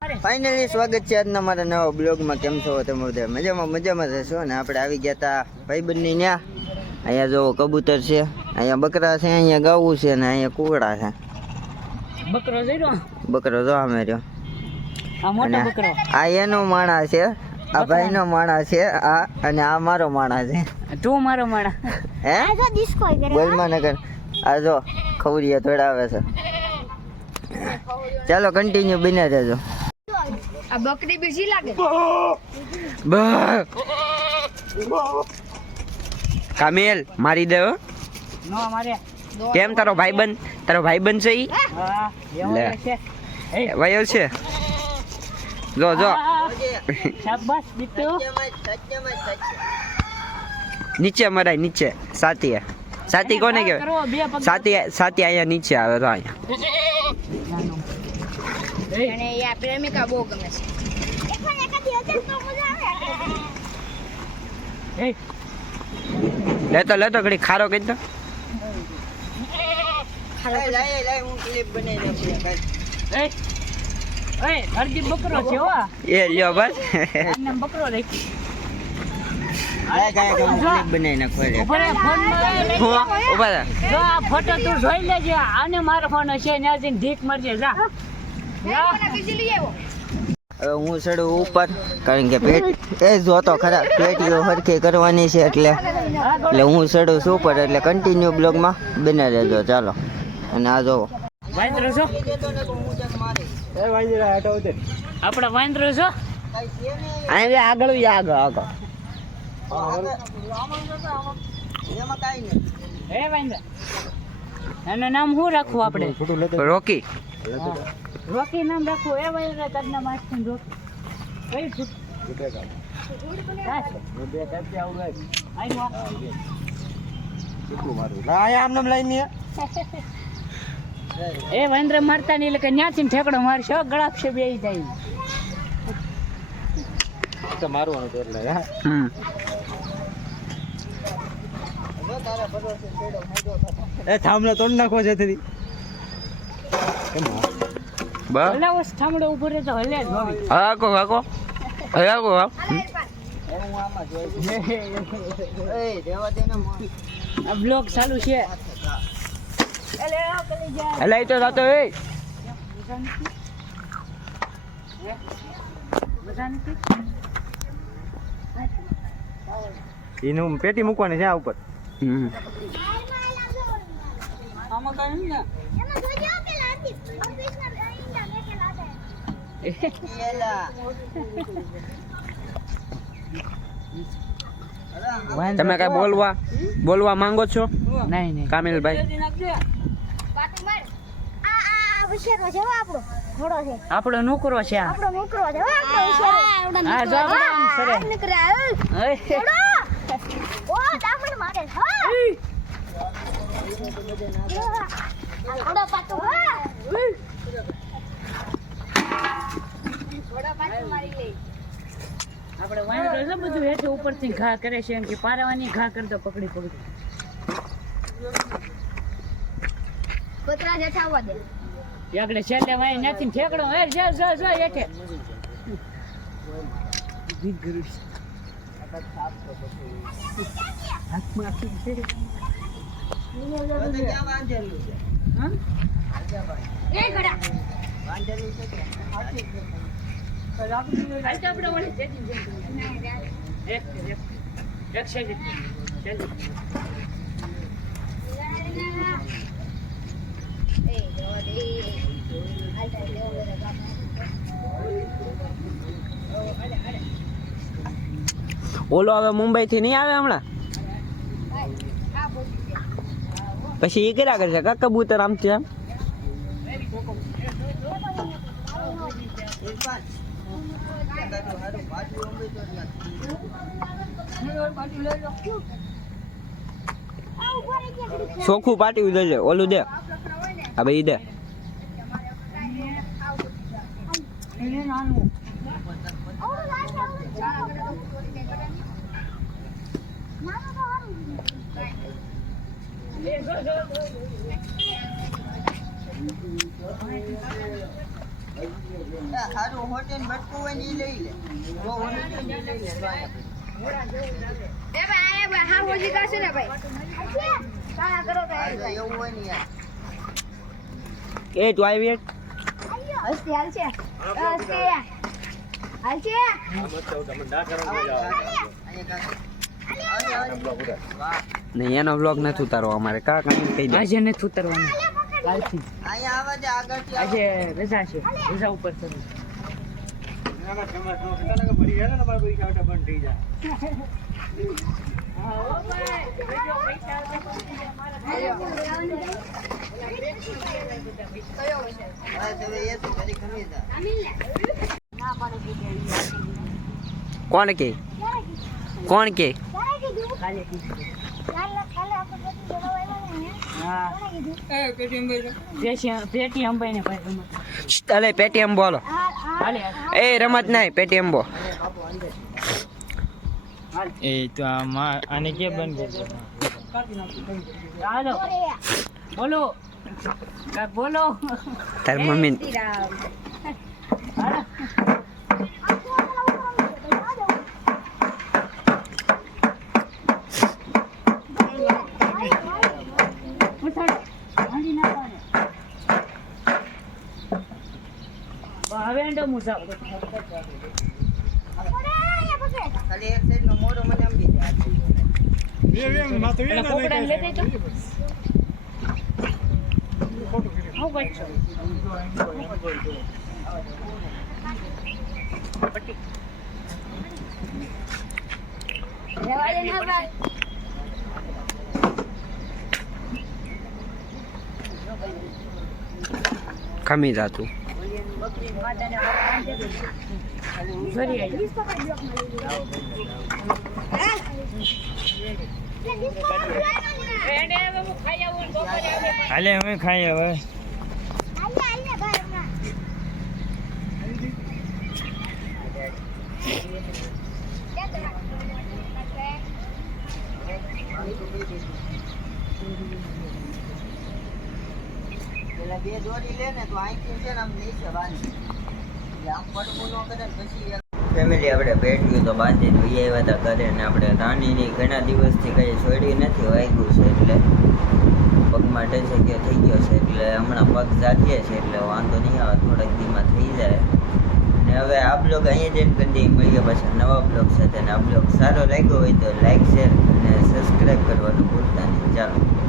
Finally સ્વાગત છે આજના મારા નવા બ્લોગમાં. કેમ છો તમે બધા? મજામાં મજામાં રહેશો ને? આપણે આવી ગયા હતા ભાઈબંધની ન્યા. અહીંયા જો કબૂતર છે અહીંયા બકરા છે અહીંયા ગાવું છે ને અહીંયા કુકડા છે. બકરો જોઈ બકરો જો અમે રહ્યો. આ મોટો અને બકરો. આ એનો માણા છે આ ભાઈનો માણા છે આ અને આ મારો માણા છે. તું મારો માણા. હે? બોલમાનગર આ જો ખવડિયા તોડાવે છે. ચાલો કન્ટિન્યુ બને રહેજો. આ બકરી બીજી લાગે. કામેલ મારી દે હો. નો મારે. કેમ તારો ભાઈબંધ? તારો ભાઈબંધ છે ઈ? હા. એવું લે. છે. એ. વયો છે. જો જો. નીચે મરાય નીચે. સાતી સાતી કોને કહેવાય? કરો બે પગ સાતી સાતી અહીંયા નીચે આવે તો અહીંયા. અને એ આ પ્રેમિકા બહુ ગમે છે. એ લેતો લેતો ઘડી ખારો કહી દો. એ એ હરજી બકરો છે એ લ્યો બસ. આને બકરો રાખી બનાવી નાખો રે. ઉપર ફોન હું ઊભા થા. જો આ ફોટો તું જોઈ લેજે આને મારો ફોન હશે ને જઈને ઢીક મરજે જા. હવે હું ચડું ઉપર કારણ કે પેટ એ જોતો ખરા પેટીઓ હરખી કરવાની છે એટલે. એટલે હું ચડું છું ઉપર એટલે કન્ટિન્યુ બ્લોગમાં બને રહેજો ચાલો. અને આ જોવો. વાંદરો છો? આપડા વાંદરો છો? આગળ આગળ આગળ. એ વાંદરા. એનું નામ શું રાખવું આપણે? રોકી. રોકી નામ રાખવું. એ વાંદરા તજના માસ્ટર રોકી. કઈ છૂટ હા. છે. આવ્યો. એ વાંદરા મારતા નહીં એટલે કે ન્યાથી ને ઠેકડો મારશે. ગળાપશે બે જાય. હમ. એ થાંભલો તોડ નાખો છે થરી બસ હલાવો ઊભો રહે તો હલે જ હા કો કાકો હાકો હાકો આ બ્લોગ ચાલુ છે. હલાઈ તો થતો એ એનું પેટી મૂકવાની છે આ ઉપર. હમ આમાં કાંઈ ને. તમે કઈ બોલવા બોલવા માંગો છો? નહીં નહીં. કામિલભાઈ. પાટી માર આ. આ વિશેરો છે હો આપણો ઘોડો છે આપણો નોકરો. છે હો જો સરે. ઓ મારે છે હો હો મારી લે આપણે વાંદરો એટલે બધું હેઠે ઉપરથી ઘા કરે છે એમ કે પારવાની ઘા કરતો પકડી પકડી. કૂતરા જેઠા આવવા દે. યાગડે છેલ્લે વાય નથી ઠેકડો એ જો જો જો હેઠે. બીજ દે હાલ તો લેવો રે ઓલો હવે મુંબઈ થી નહીં આવે હમણાં આ બોલ પછી એ કર્યા કરશે? કા કબૂતર આમ છે ચોખ્ખું પાટી દેજે ઓલું દે. આ ભાઈ દે. નાનું સારું હોટેલ ભટકું હોય ને લઈ લે. ને અહીંયા. એ ભાઈ આ હા કરશે ને ભાઈ. કાળા કરો તો આ એવું હોય ને યાર. એ તું આવી હેઠ? હસ્તી હાલ છે. હસ્તી. હાલ. છે નહીં એનો બ્લોગ નથી ઉતારવો અમારે. કા કામ કહી દે. આજે નથી ઉતરવાનું. કાલથી અહીંયા આવા આગળથી આવો. આજે રજા છે. રજા ઉપર છે. જા. કોણ કે? કોણ કે? અલે પેટીએમ બોલો એ રમત નહીં પેટીએમ બો એ તો આમાં આને કે બંધ કરી બોલો. બોલો. તાર મમ્મી હવે એંડો મુસાફર. ખાલી એક સાઈડનો મોઢો મને આમ ના ખમી જાતું. ફરી આવી એને હવે Thank ખાઈ પેલા બે દોરી લે ને તો અહીંથી છે ને આમ નીચે બાંધી. એટલે આમ પડવું ન કરે પછી ફેમિલી આપણે બેઠ્યું તો બાંધી જોઈએ આવ્યા હતા ઘરે ને આપણે રાણીની ઘણા દિવસથી કંઈ છોડી નથી વાગ્યું છે એટલે પગમાં ટચક્યો થઈ ગયો છે એટલે હમણાં પગ જાગીએ છે એટલે વાંધો નહીં આવે, થોડાક દીમાં થઈ જાય. ને હવે આ બ્લોગ અહીંયા જઈને કરી દઈએ, મળીએ પાછા નવા બ્લોગ સાથે. ને આ બ્લોગ સારો લાગ્યો હોય તો લાઈક, શેર અને સબસ્ક્રાઈબ કરવાનું ભૂલતા નહીં. ચાલો.